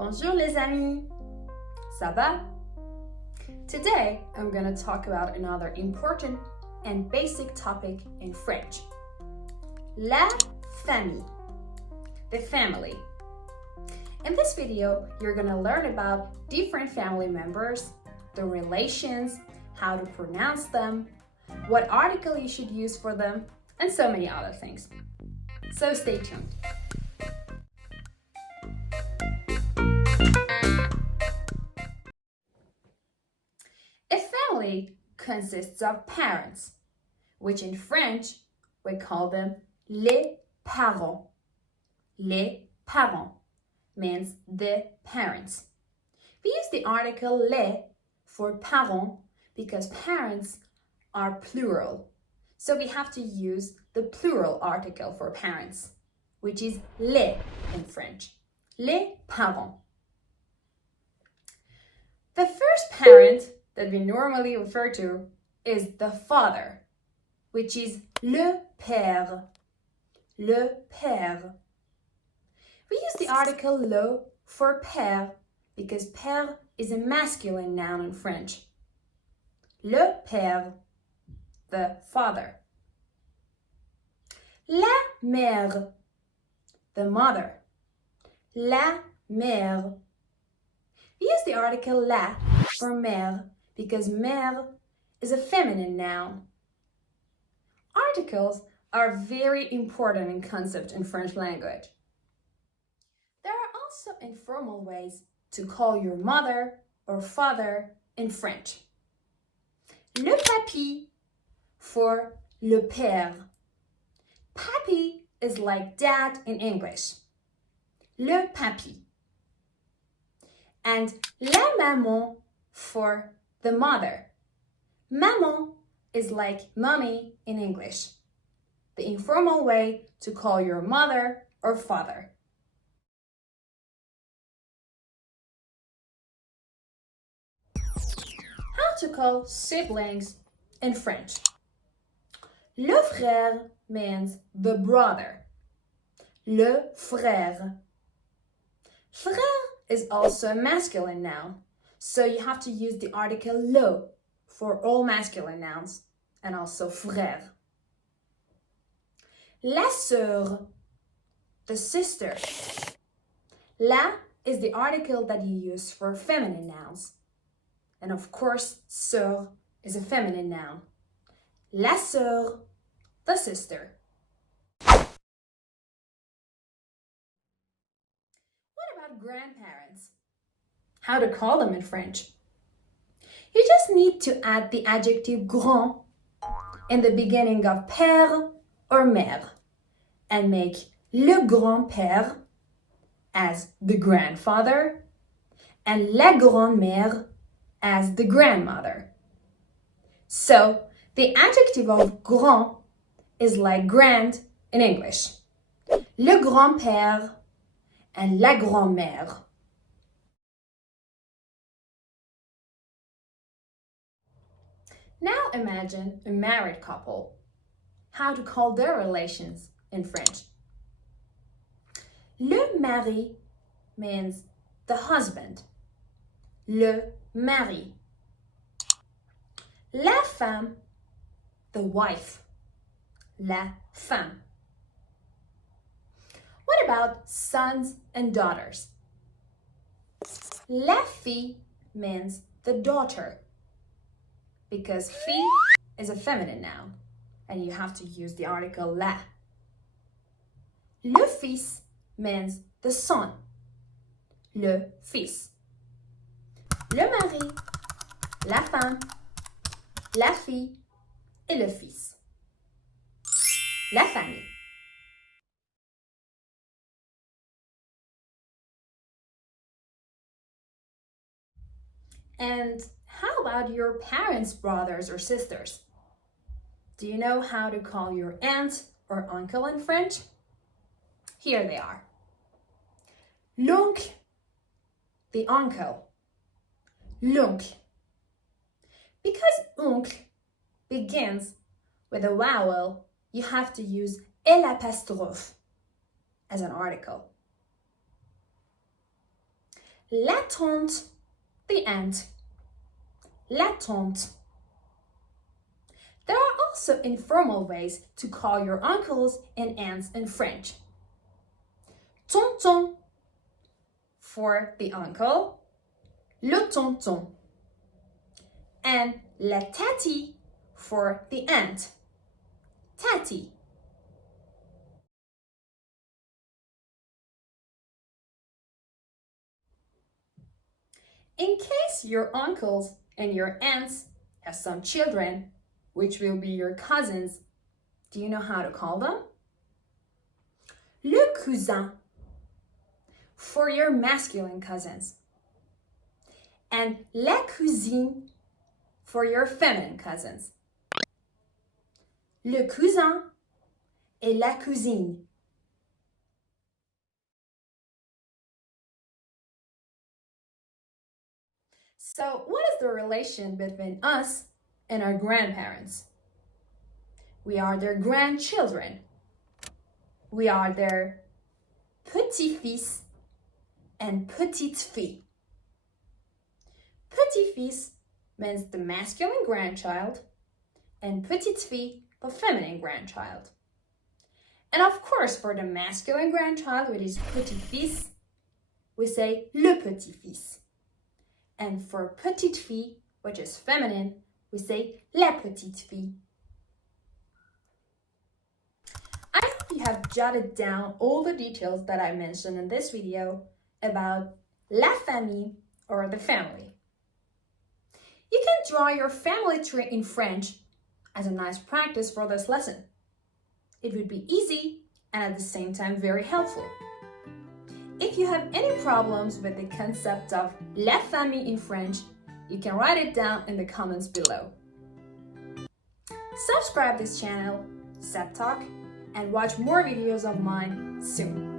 Bonjour les amis! Ça va? Today I'm going to talk about another important and basic topic in French. La famille. The family. In this video, you're going to learn about different family members, the relations, how to pronounce them, what article you should use for them, and so many other things. So stay tuned. A family consists of parents, which in French we call them les parents. Les parents means the parents. We use the article les for parents because parents are plural. So we have to use the plural article for parents, which is les in French. Les parents. The first parent that we normally refer to is the father, which is le père. Le père. We use the article le for père because père is a masculine noun in French. Le père, the father. La mère, the mother. La mère. We use the article la for mère because mère is a feminine noun. Articles are very important in concept in French language. There are also informal ways to call your mother or father in French. Le papy for le père. Papy is like dad in English. Le papy. And la maman for the mother. Maman is like mommy in English. The informal way to call your mother or father. How to call siblings in French. Le frère means the brother. Le frère. Frère is also a masculine noun, so you have to use the article le for all masculine nouns, and also frère. La sœur, the sister. La is the article that you use for feminine nouns. And of course, sœur is a feminine noun. La sœur, the sister. What about grandparents? How to call them in French? You just need to add the adjective grand in the beginning of père or mère and make le grand-père as the grandfather and la grand-mère as the grandmother. So the adjective of grand is like grand in English. Le grand-père and la grand-mère. Now imagine a married couple. How to call their relations in French. Le mari means the husband. Le mari. La femme, the wife. La femme. What about sons and daughters? La fille means the daughter, because fille is a feminine noun, and you have to use the article la. Le fils means the son. Le fils. Le mari, la femme, la fille et le fils. La famille. And how about your parents' brothers or sisters? Do you know how to call your aunt or uncle in French? Here they are. L'oncle, the uncle. L'oncle. Because oncle begins with a vowel, you have to use l'apostrophe as an article. La tante, the aunt. La tante. There are also informal ways to call your uncles and aunts in French. Tonton for the uncle, le tonton, and la tati for the aunt, tati. In case your uncles and your aunts have some children, which will be your cousins, do you know how to call them? Le cousin for your masculine cousins, and la cousine for your feminine cousins. Le cousin et la cousine. So, what is the relation between us and our grandparents? We are their grandchildren. We are their petit-fils and petite-fille. Petit-fils means the masculine grandchild, and petite-fille, the feminine grandchild. And of course, for the masculine grandchild, which is petit-fils, we say le petit-fils. And for petite-fille, which is feminine, we say la petite-fille. I hope you have jotted down all the details that I mentioned in this video about la famille or the family. You can draw your family tree in French as a nice practice for this lesson. It would be easy and at the same time very helpful. If you have any problems with the concept of la famille in French, you can write it down in the comments below. Subscribe this channel, Septalk, and watch more videos of mine soon.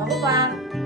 Au revoir!